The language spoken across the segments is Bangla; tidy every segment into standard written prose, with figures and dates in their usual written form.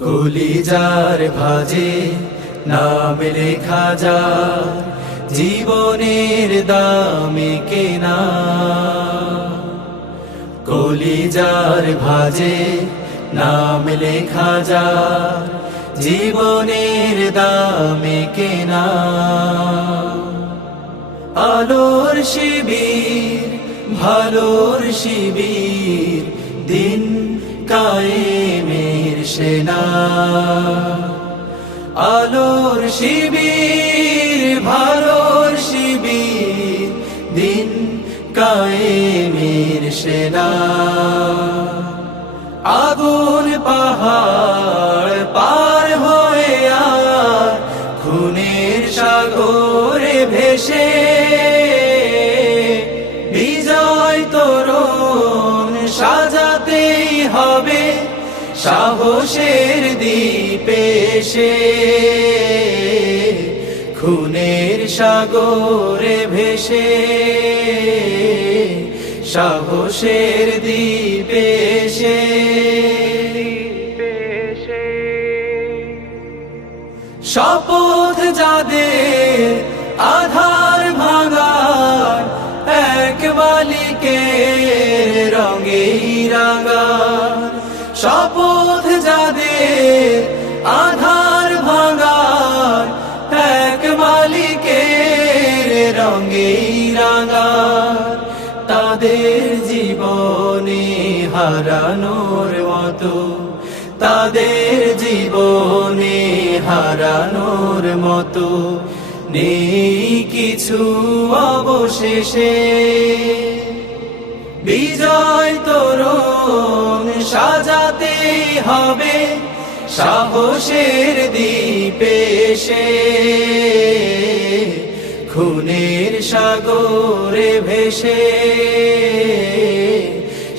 কলিজার ভাঁজে নাম লেখা যায়, জীবনের দামে কেনা। কলিজার ভাঁজে নাম লেখা যায়, জীবনের দামে কেনা। আলোর শিবির, ভালোর শিবির, দিন কায়েমের সেনা। আলোর শিবির, ভালোর শিবির, দিন কায়েমের সেনা। আগুন পাহাড় পার হয়ে আর খুনের সাগরে ভেসে, বিজয় তোরণ সাজাতেই হবে সাহসের দ্বীপে সে। খুনের সাগরে ভেসে, সাহসের দ্বীপে সে। শপথ যাদের আধার ভাঙার, এক মালিকের রঙেই রাঙা। শপথ যাদের আধার ভাঙার, এক মালিকের রঙেই রাঙা। তাদের জীবনে হারানোর মতো, তাদের জীবনে হারানোর মতো নেই কিছু অবশেষে। বিজয় তোরণ সাজাতেই হবে সাহসের দ্বীপে সে। খুনের সাগরে ভেসে,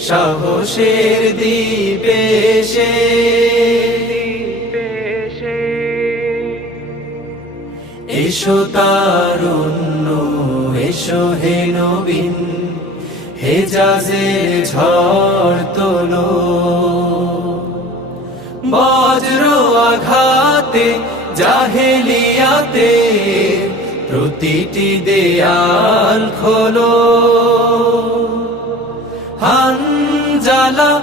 সাহসের দ্বীপে সে। এসো তারুণ্য, এসো হে নবীন, হেজাজের ঝড় তোলো। বজ্র আঘাতে জাহেলিয়াতে প্রতিটি দেয়াল খোলো। হানজালা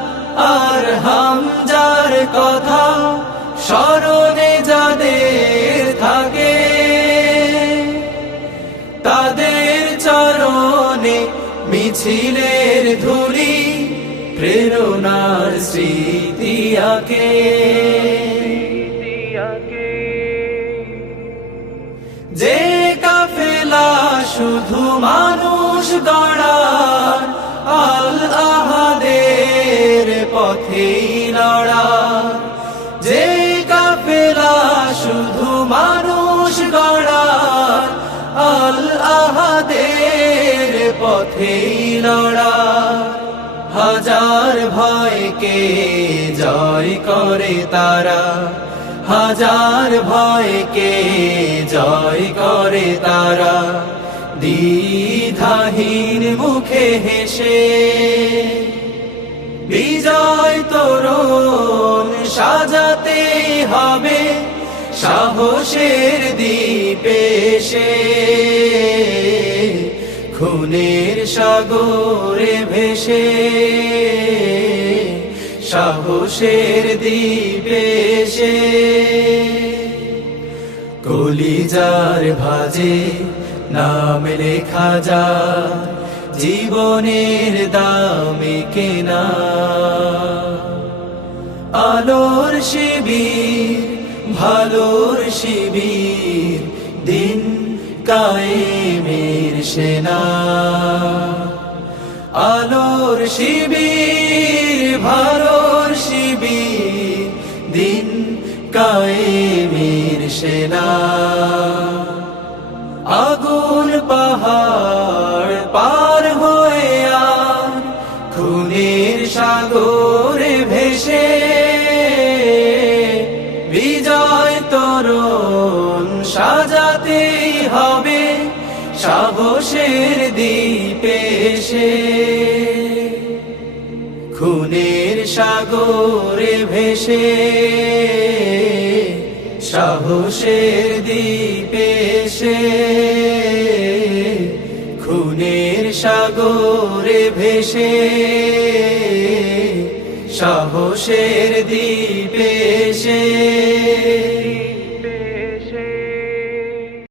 আর হামজার কথা স্মরণে যাদের থাকে, তাদের চরণে মিছিলের ধুলি প্রেরণার স্মৃতি আঁকে। যে কাফেলা শুধু মানুষ গড়ার, আল আহাদের পথেই লড়া। যে কাফেলা শুধু মানুষ গড়ার, আল আহাদের পথেই লড়া। হাজার ভয়কে জয় করে তারা, হাজার ভয়কে জয় করে তারা। দ্বিধাহীন মুখে হেসে, বিজয় তোরণ সাজাতেই হবে সাহসের দ্বীপে সে। খুনের সাগরে ভেসে, সাহসের দ্বীপে সে। কলিজার ভাঁজে নাম লেখা যায়, জীবনের দামে কেনা। আলোর শিবির, ভালোর শিবির, দিন কায়েমের সেনা। আলোর শিবির, ভালোর শিবির, দিন কায়েমের সেনা। আগুন পাহাড় পার হয়ে আর খুনের সাগরে ভেসে, বিজয় তোরণ সাজাতেই হবে সাহসের দ্বীপে সে। খুনের সাগরে ভেসে সাহসের দ্বীপে এসে খুনের সাগরে ভেসে সাহসের দ্বীপে এসে